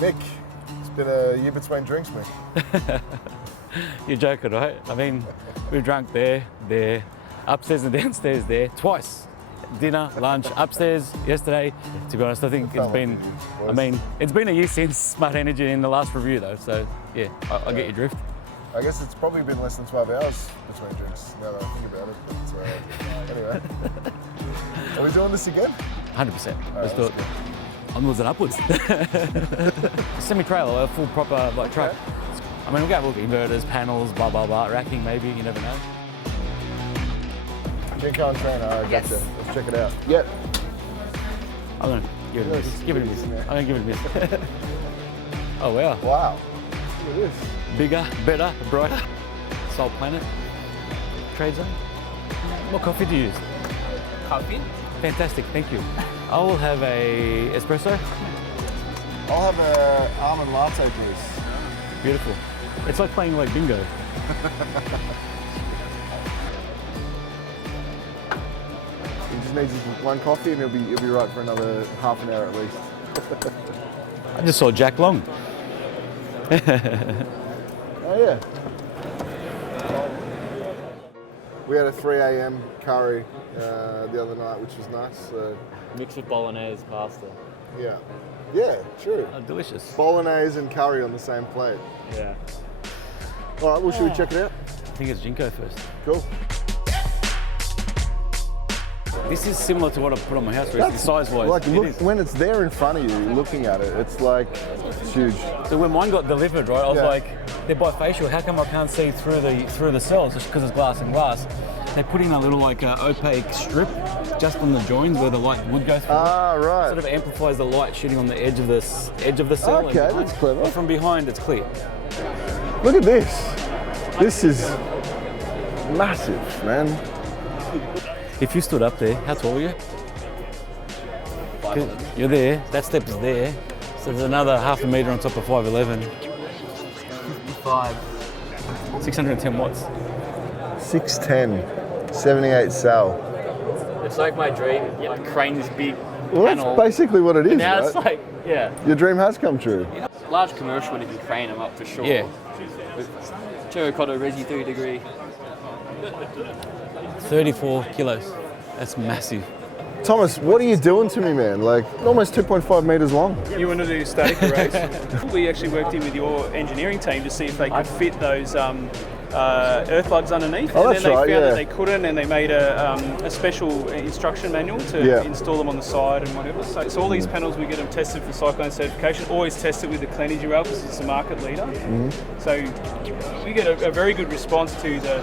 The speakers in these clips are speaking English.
Mick, it's been a year between drinks, Mick. You're joking, right? I mean, we've drunk there, upstairs and downstairs there, twice. Dinner, lunch, upstairs yesterday. To be honest, I think it's been a year since Smart Energy in the last review though, so yeah, I get your drift. I guess it's probably been less than 12 hours between drinks, now that I think about it, but anyway. Are we doing this again? 100%, let's do it. Onwards and upwards. Semi-trailer, a full proper like truck. I mean, we'll go look at inverters, panels, blah, blah, blah, racking maybe, you never know. Jinko and Trainer, I Yes. gotcha. Let's check it out. Yep. I'm gonna give it a miss. Give it a miss. I'm gonna give it a miss. Oh wow. Wow. Look at this. Bigger, better, brighter. Soul Planet. Trade zone. What coffee do you use? Coffee? Fantastic, thank you. I will have a espresso. I'll have a almond latte, please. Beautiful. It's like playing like bingo. You just need just one coffee and you'll be right for another half an hour at least. I just saw Jack Long. Oh yeah. We had a 3 a.m. curry the other night, which was nice. So, Mixed with bolognese pasta. yeah. Yeah, true. Oh, delicious. Bolognese and curry on the same plate. Yeah. All right, well, should we check it out? I think it's Jinko first. Cool. This is similar to what I put on my house recently, size-wise. Like, It look, is. when it's there in front of you, looking at it, it's like, it's huge. So when mine got delivered, right, I was Yeah. like, they're bifacial. How come I can't see through the cells? Just because it's glass and glass. They put in a little like opaque strip just on the joins where the light would go through. Ah, right. Sort of amplifies the light shooting on the edge of the cell. and Okay, behind. that's clever. But from behind, it's clear. Look at this. This is massive, man. If you stood up there, how tall are you? You're there. That step is there. So there's another half a metre on top of 5'11". 5. 610 watts. 610, 78 cell. It's like my dream. Yeah, crane this big Well, panel. that's basically what it is, Now right? it's like, yeah. Your dream has come true. Large commercial one if you crane them up for sure. Yeah. With terracotta resi 3 degree. 34 kilos. That's massive. Thomas, what are you doing to me, man? Like, almost 2.5 meters long. You want to do static arrays? We actually worked in with your engineering team to see if they could fit those earth lugs underneath. Oh, and that's then they right, found yeah. that they couldn't, and they made a special instruction manual to install them on the side and whatever. So all these panels, we get them tested for cyclone certification, always tested with the Clenergy rail because it's the market leader. So we get a very good response to the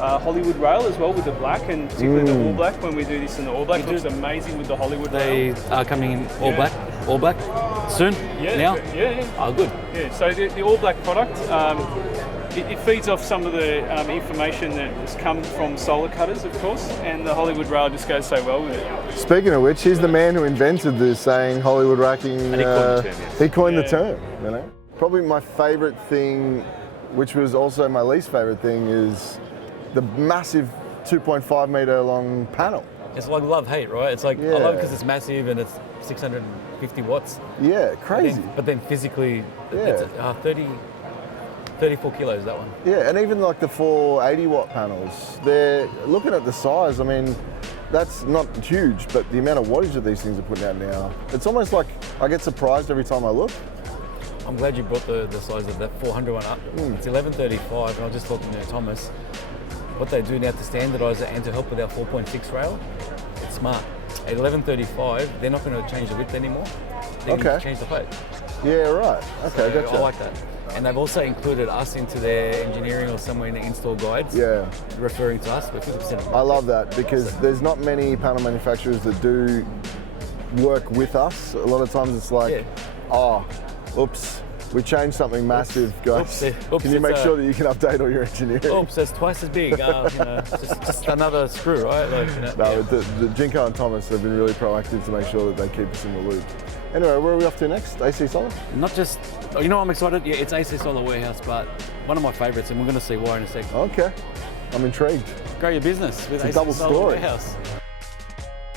Hollywood rail as well with the black, and particularly the all black. When we do this in the all black, it looks amazing with the Hollywood They rail. are coming in all black soon. Yeah, Now. yeah. Oh, good. Yeah, so the all black product, it feeds off some of the information that has come from solar cutters, of course, and the Hollywood rail just goes so well with it. Speaking of which, he's the man who invented this saying Hollywood racking. And he coined the term, yes. He coined the Yeah. term, you know. Probably my favorite thing, which was also my least favorite thing, is the massive 2.5 meter long panel. It's like love-hate, right? It's like, I love it because it's massive and it's 650 watts. Yeah, crazy. But then physically, Yeah. it's 34 kilos, that one. Yeah, and even like the 480 watt panels, they're looking at the size, I mean, that's not huge, but the amount of wattage that these things are putting out now, it's almost like I get surprised every time I look. I'm glad you brought the size of that 400 one up. It's 1135, and I was just talking to Thomas. What they do now to standardise it and to help with our 4.6 rail, it's smart. At 1135, they're not going to change the width anymore. They're going to change the height. Yeah, right. Okay, So gotcha. I like that. And they've also included us into their engineering or somewhere in the install guides. Yeah. Referring to us, we're 50%. I love that because there's not many panel manufacturers that do work with us. A lot of times it's like, oh, oops, we changed something massive, guys. Oops, Can you make it's, sure that you can update all your engineering? Oops, it's twice as big. Just another screw, right? Like, No, the Jinko and Thomas have been really proactive to make sure that they keep us in the loop. Anyway, where are we off to next? AC Solar? Not just, you know, I'm excited. Yeah, it's AC Solar Warehouse, but one of my favourites, and we're going to see why in a second. Okay, I'm intrigued. Grow your business with It's a AC double Solar story. Warehouse.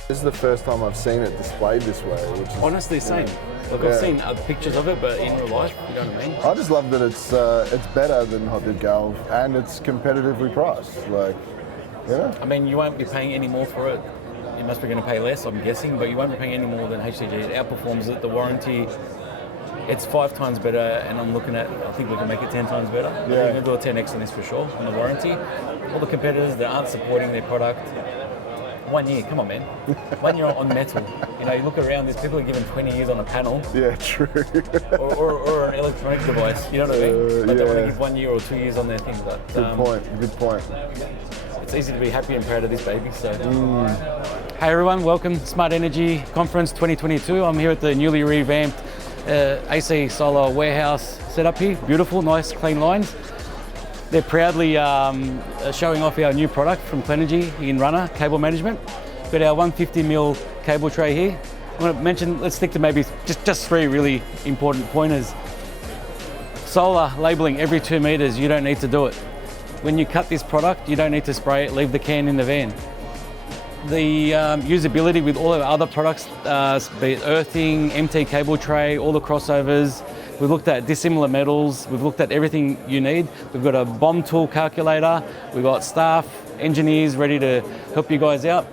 This is the first time I've seen it displayed this way, which is Honestly, same. Look, I've seen pictures of it, but in real life, you know what I mean? I just love that it's better than hot dip galv and it's competitively priced. Like, I mean, you won't be paying any more for it. You must be going to pay less, I'm guessing, but you won't be paying any more than HCG. It outperforms it. The warranty, it's 5 times better, and I'm looking at, I think we can make it 10 times better. Yeah. We're going to do a 10x on this for sure, on the warranty. All the competitors that aren't supporting their product, 1 year, come on, man. 1 year on metal. You know, you look around, there's people are given 20 years on a panel. Yeah, true. or an electronic device, you know what I mean? But they want to give 1 year or 2 years on their thing. But, Good point. It's easy to be happy and proud of this baby. So, Hey everyone, welcome Smart Energy Conference 2022. I'm here at the newly revamped AC Solar warehouse setup here. Beautiful, nice, clean lines. They're proudly showing off our new product from Clenergy in RUNNUR cable management. Got our 150mm cable tray here. I want to mention, let's stick to maybe just 3 really important pointers. Solar labeling every 2 meters, you don't need to do it. When you cut this product, you don't need to spray it, leave the can in the van. The usability with all our other products, be it earthing, MT cable tray, all the crossovers. We've looked at dissimilar metals, we've looked at everything you need. We've got a bomb tool calculator, we've got staff, engineers ready to help you guys out.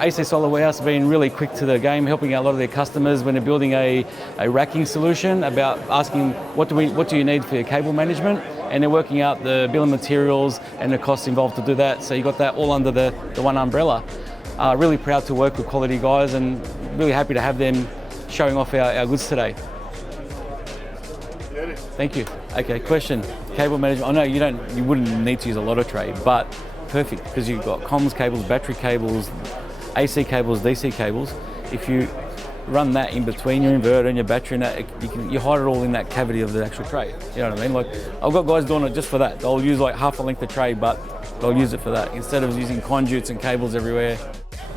AC Solar Warehouse have been really quick to the game, helping out a lot of their customers when they're building a racking solution, about asking what do you need for your cable management, and they're working out the bill of materials and the costs involved to do that. So you got that all under the one umbrella. Really proud to work with quality guys and really happy to have them showing off our goods today. Thank you. Okay, question. Cable management. I know you wouldn't need to use a lot of tray, but perfect because you've got comms cables, battery cables, AC cables, DC cables. If you run that in between your inverter and your battery, and that, you hide it all in that cavity of the actual tray. You know what I mean? Like, I've got guys doing it just for that. They'll use like half a length of tray, but they'll use it for that instead of using conduits and cables everywhere.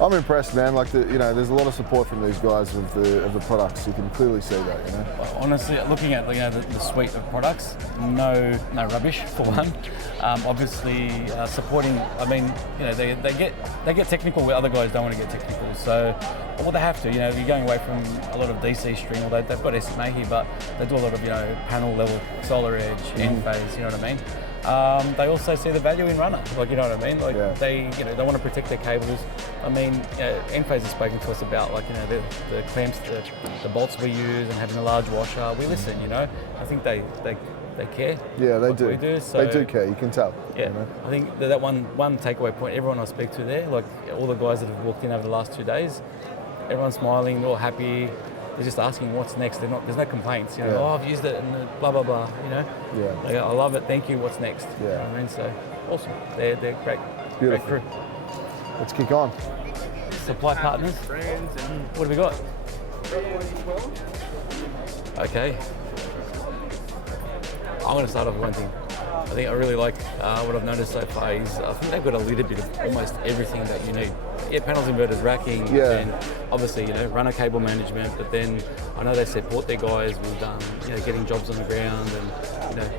I'm impressed, man. Like, there's a lot of support from these guys of the products. You can clearly see that, Honestly, looking at the suite of products, no rubbish for one. Obviously, supporting. I mean, they get technical where other guys don't want to get technical. So, well, they have to. You're going away from a lot of DC string. Although they've got SMA here, but they do a lot of panel level, solar edge, end phase. You know what I mean? They also see the value in RUNNUR, like, you know what I mean? Like, they want to protect their cables. I mean, Enphase has spoken to us about, like, the clamps, the bolts we use, and having a large washer. We listen, I think they care. Yeah, they do. We do. So, they do care. You can tell. Yeah, I think that one takeaway point. Everyone I speak to there, like all the guys that have walked in over the last 2 days, everyone's smiling, they're all happy. They're just asking what's next. There's no complaints. Oh, I've used it and blah blah blah. I love it. Thank you. What's next? Yeah. You know what I mean? So awesome. They're great. Beautiful. Great crew. Let's kick on. Supply partners. What have we got? Okay. I'm going to start off with one thing. I think I really like what I've noticed so far is I think they've got a little bit of almost everything that you need. Yeah, panels, inverters, racking, and obviously, RUNNUR cable management, but then I know they support their guys with getting jobs on the ground and,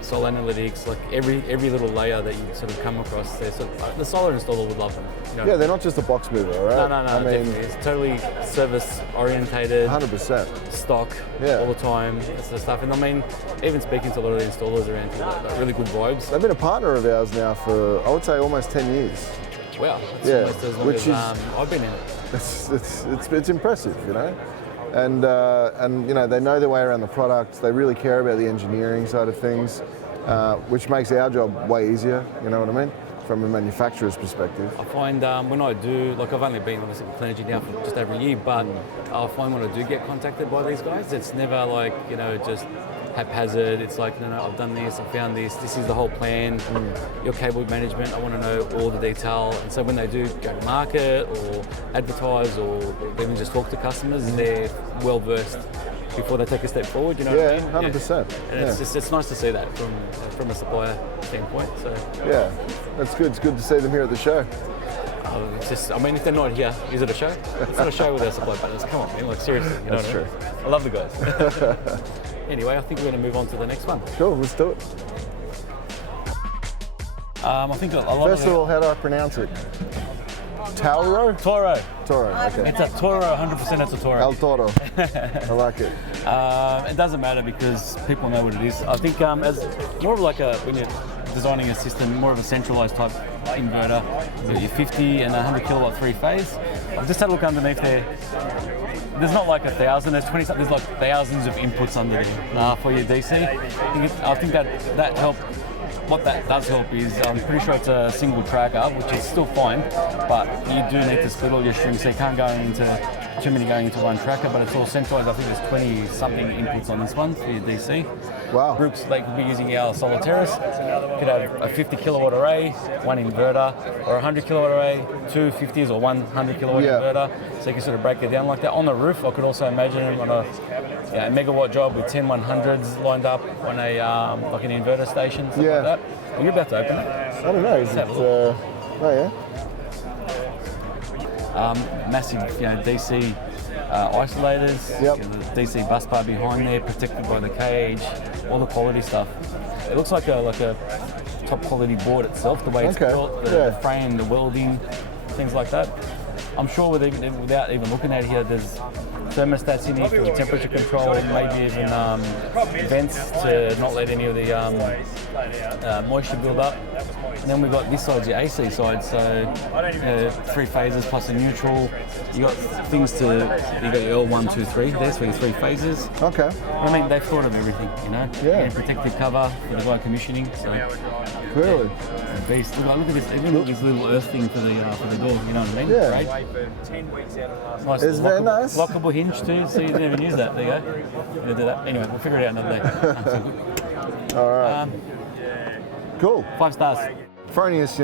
solar analytics, like every little layer that you sort of come across there. So the solar installer would love them. Yeah, they're not just a box mover, right? No, definitely. It's totally service orientated. 100%. Stock all the time, that sort of stuff. And I mean, even speaking to a lot of the installers around here, like really good vibes. They've been a partner of ours now for, I would say, almost 10 years. Wow, that's almost as long as I've been in it. It's impressive, and they know their way around the products. They really care about the engineering side of things, which makes our job way easier. You know what I mean? From a manufacturer's perspective. I find when I do, like I've only been obviously with Clenergy now for just over a year, but I find when I do get contacted by these guys, it's never like just haphazard. It's like, no, I've done this, I found this is the whole plan. Your cable management, I want to know all the detail. And so when they do go to market or advertise or even just talk to customers, they're well versed before they take a step forward. You know what I mean? 100%. And it's nice to see that from a supplier standpoint. So that's good. It's good to see them here at the show. If they're not here, is it a show? It's not a show with our supply partners. Come on, man. Like, seriously. That's true. I love the guys. Anyway, I think we're going to move on to the next one. Cool, let's do it. I think a lot First of all, how do I pronounce it? Tauro? Toro. Toro, okay. It's a Toro, 100% it's a Toro. El Toro. I like it. It doesn't matter because people know what it is. I think as more of like when you're designing a system, more of a centralized type inverter, your 50 and 100 kilowatt 3-phase. I've just had a look underneath there. There's not like 1,000, there's 20 something, there's like thousands of inputs under there for your DC. I think that helps. What that does help is, I'm pretty sure it's a single tracker, which is still fine, but you do need to split all your strings, so you can't go into too many going into one tracker, but it's all centralized. I think there's 20 something inputs on this one for your DC. Wow. Groups, they could be using our Solar Terrace, could have a 50 kilowatt array, one inverter, or a 100 kilowatt array, two 50s or 100 kilowatt inverter, so you can sort of break it down like that. On the roof, I could also imagine on a megawatt job with 10 100s lined up on a like an inverter station, something like that. Are you about to open it? I don't know. Is it, oh yeah. Massive, DC isolators. Yep. The DC bus bar behind there, protected by the cage. All the quality stuff. It looks like a top quality board itself. The way it's built, the frame, the welding, things like that. I'm sure without even looking at it here, there's thermostats in here for the temperature control, maybe even vents to not let any of the moisture build up. And then we've got this side's your AC side, so 3 phases plus a neutral. You got things you got your L1, 2, 3. There's for your 3 phases. Okay. I mean, they've thought of everything, Yeah. And protective cover for the blown commissioning. So Really? it's a beast. Look at this. Even this little earth thing for the door. You know what I mean? Yeah. Great. Nice. Isn't that nice? Lockable hinge too, so you didn't even use that. There you go. We'll do that. Anyway, we'll figure it out another day. All right. Cool. 5 stars. Fronius,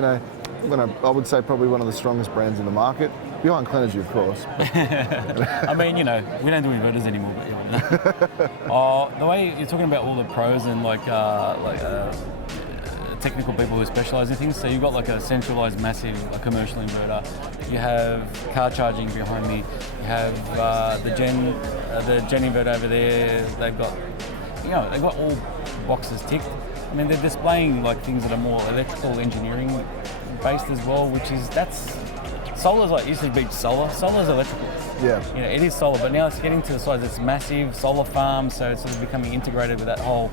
I would say probably one of the strongest brands in the market. Behind Clenergy, of course. I mean, we don't do inverters anymore, but the way you're talking about all the pros and technical people who specialise in things. So you've got like a centralised, massive commercial inverter. You have car charging behind me. You have the Gen inverter over there. They've got all boxes ticked. I mean, they're displaying like things that are more electrical engineering based as well, solar's like used to be solar. Solar's electrical. Yeah. It is solar, but now it's getting to the size it's massive solar farms, so it's sort of becoming integrated with that whole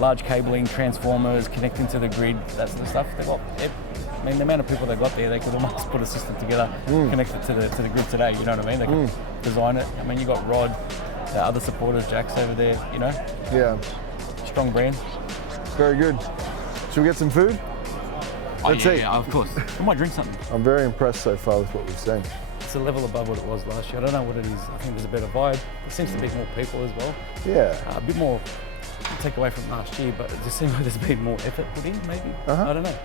large cabling, transformers, connecting to the grid, that sort of stuff. The amount of people they've got there, they could almost put a system together, connect it to the grid today, you know what I mean? They could design it. I mean, you got Rod, other supporters, Jack's over there, Yeah. Strong brand. Very good. Should we get some food? Let's eat. Yeah, of course. I might drink something. I'm very impressed so far with what we've seen. It's a level above what it was last year. I don't know what it is. I think there's a better vibe. There seems to be more people as well. Yeah. A bit more take away from last year, but it just seems like there's been more effort put in, maybe. I don't know.